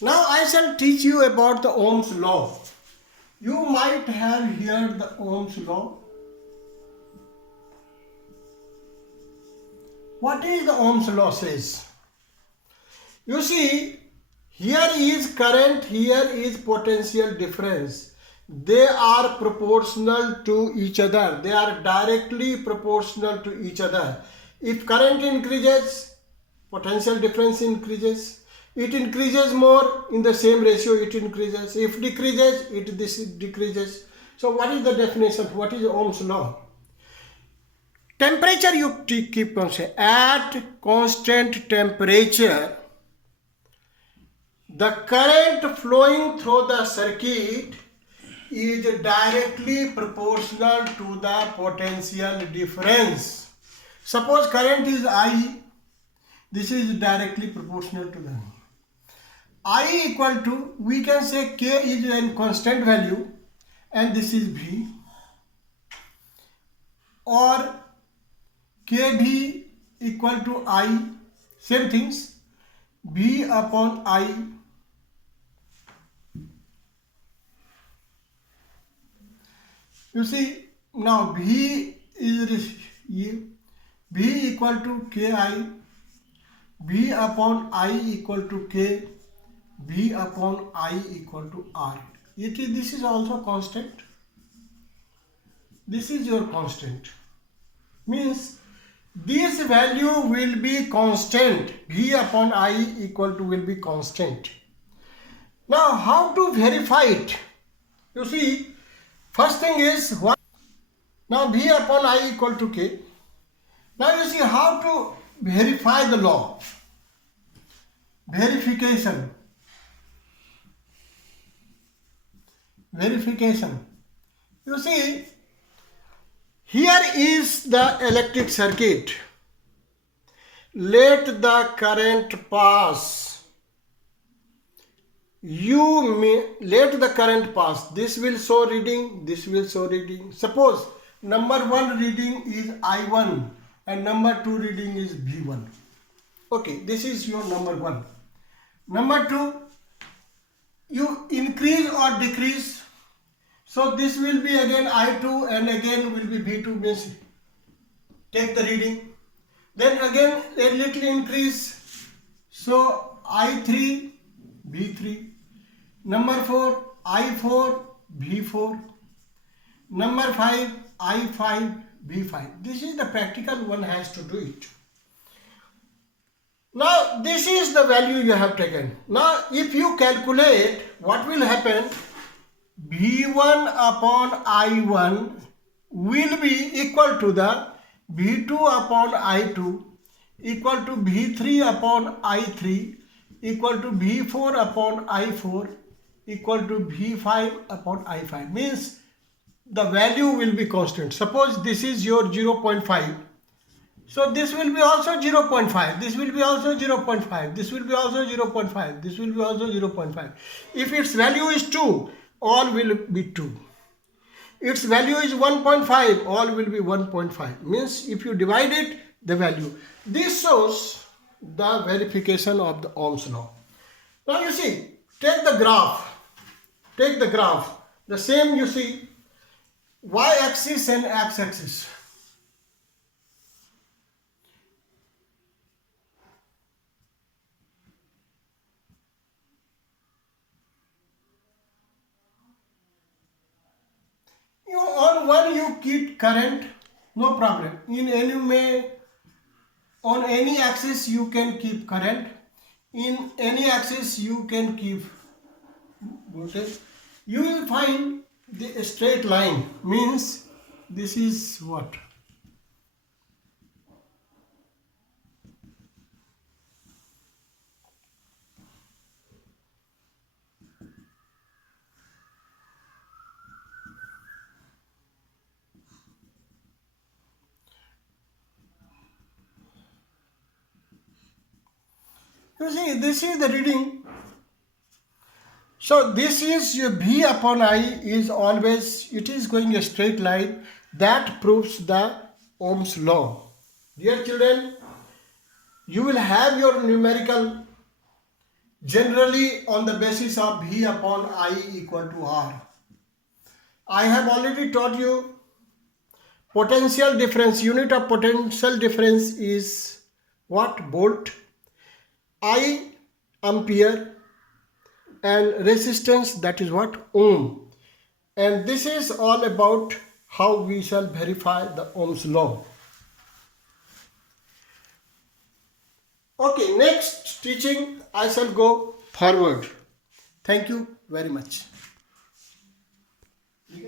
Now I shall teach you about the Ohm's law. You might have heard the Ohm's law. What is the Ohm's law says? You see, here is current, here is potential difference. They are proportional to each other. They are directly proportional to each other. If current increases, potential difference increases. It increases more, in the same ratio it increases. If decreases, it decreases. So what is the definition? What is Ohm's law? Temperature you keep on saying. At constant temperature, the current flowing through the circuit is directly proportional to the potential difference. Suppose current is I, this is directly proportional to the I equal to, we can say K is a constant value and this is V, or KB equal to I, same things, V upon I. You see, now V is V equal to Ki, V upon I equal to K, V upon I equal to R. This is also constant. This is your constant. Means this value will be constant. V upon I equal to will be constant. Now how to verify it? You see, first thing is what? Now V upon I equal to K. Now you see how to verify the law. Verification. You see, here is the electric circuit. Let the current pass. Let the current pass. This will show reading, this will show reading. Suppose number 1 reading is I1 and number 2 reading is V1. Okay, this is your number 1. Number 2, you increase or decrease. So this will be again I2 and again will be V2, means take the reading. Then again a little increase. So I3, V3. Number 4, I4, V4. Number 5, I5, V5. This is the practical one has to do it. Now this is the value you have taken. Now if you calculate, what will happen? V1 upon I1 will be equal to the V2 upon I2 equal to V3 upon I3 equal to V4 upon I4 equal to V5 upon I5. Means the value will be constant. Suppose this is your 0.5. So this will be also 0.5. This will be also 0.5. This will be also 0.5. This will be also 0.5. If its value is 2, all will be 2. Its value is 1.5, all will be 1.5. Means if you divide it, the value. This shows the verification of the Ohm's law. Now you see, take the graph. The same you see, y-axis and x-axis. On one you keep current, no problem. On any axis you can keep current. In any axis you can keep voltage. You will find the straight line, means this is what? You see, this is the reading. So this is your V upon I is always, it is going a straight line. That proves the Ohm's law. Dear children, you will have your numerical generally on the basis of V upon I equal to R. I have already taught you potential difference, unit of potential difference is what? Volt. I ampere, and resistance, that is what? Ohm. And this is all about how we shall verify the Ohm's law. Okay, next teaching I shall go forward. Thank you very much.